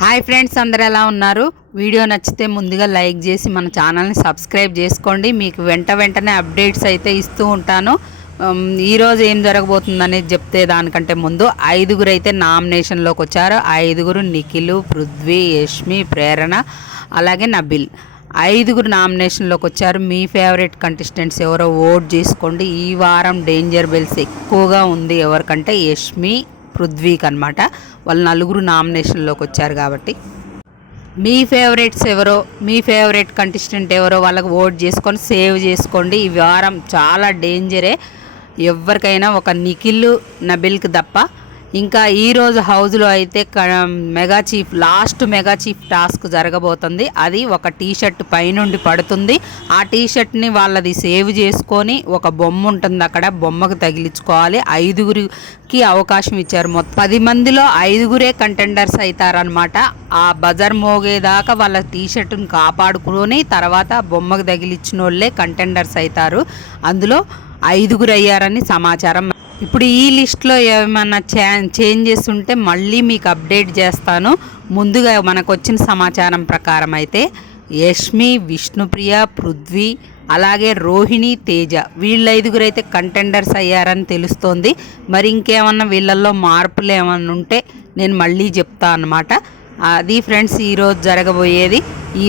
Hi friends, అందరు ఎలా ఉన్నారు? వీడియో నచ్చితే ముందుగా లైక్ చేసి మన ఛానల్ని సబ్స్క్రైబ్ చేసుకోండి. మీకు వెంటనే అప్డేట్స్ అయితే ఇస్తూ ఉంటాను. ఈరోజు ఏం జరగబోతుంది అనేది చెప్తే దానికంటే ముందు 5గురు అయితే నామినేషన్లోకి వచ్చారు. 5గురు నిఖిల్, పృథ్వీ, యష్మి, ప్రేరణ, అలాగే నబిల్. 5గురు నామినేషన్లోకి వచ్చారు. మీ ఫేవరెట్ కంటెస్టెంట్స్ ఎవరో ఓట్ చేసుకోండి. ఈ వారం డేంజర్ బెల్స్ ఎక్కువగా ఉంది ఎవరికంటే యష్మి, పృథ్వీకి అనమాట. వాళ్ళు 4గురు నామినేషన్లోకి వచ్చారు కాబట్టి మీ ఫేవరెట్స్ ఎవరో, మీ ఫేవరెట్ కంటెస్టెంట్ ఎవరో వాళ్ళకి ఓట్ చేసుకొని సేవ్ చేసుకోండి. ఈ వారం చాలా డేంజరే ఎవరికైనా, ఒక నిఖిల్, నబిల్కి తప్ప. ఇంకా ఈరోజు హౌస్లో అయితే లాస్ట్ మెగా చీఫ్ టాస్క్ జరగబోతుంది. అది ఒక టీషర్ట్ పైనుండి పడుతుంది. ఆ టీషర్ట్ని వాళ్ళది సేవ్ చేసుకొని ఒక బొమ్మ ఉంటుంది, అక్కడ బొమ్మకు తగిలించుకోవాలి. 5గురికి అవకాశం ఇచ్చారు. మొత్తం 10 మందిలో 5గురే కంటెండర్స్ అవుతారనమాట. ఆ బజర్ మోగేదాకా వాళ్ళ టీషర్ట్ని కాపాడుకొని తర్వాత బొమ్మకు తగిలించిన వాళ్ళే కంటెండర్స్ అవుతారు. అందులో 5గురు అయ్యారని సమాచారం. ఇప్పుడు ఈ లిస్ట్లో ఏమైనా చేంజెస్ ఉంటే మళ్ళీ మీకు అప్డేట్ చేస్తాను. ముందుగా మనకు వచ్చిన సమాచారం ప్రకారం అయితే యష్మి, విష్ణుప్రియ, పృథ్వీ, అలాగే రోహిణి, తేజ వీళ్ళ 5గురు అయితే కంటెండర్స్ అయ్యారని తెలుస్తోంది. మరి ఇంకేమన్నా వీళ్ళల్లో మార్పులు ఏమన్నా ఉంటే నేను మళ్ళీ చెప్తాను అన్నమాట. అది ఫ్రెండ్స్ ఈరోజు జరగబోయేది. ఈ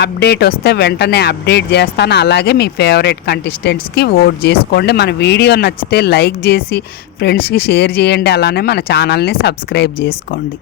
అప్డేట్ వస్తే వెంటనే అప్డేట్ చేస్తాను. అలాగే మీ ఫేవరెట్ కంటెస్టెంట్స్కి ఓట్ చేసుకోండి. మన వీడియో నచ్చితే లైక్ చేసి ఫ్రెండ్స్కి షేర్ చేయండి. అలానే మన ఛానల్ని సబ్స్క్రైబ్ చేసుకోండి.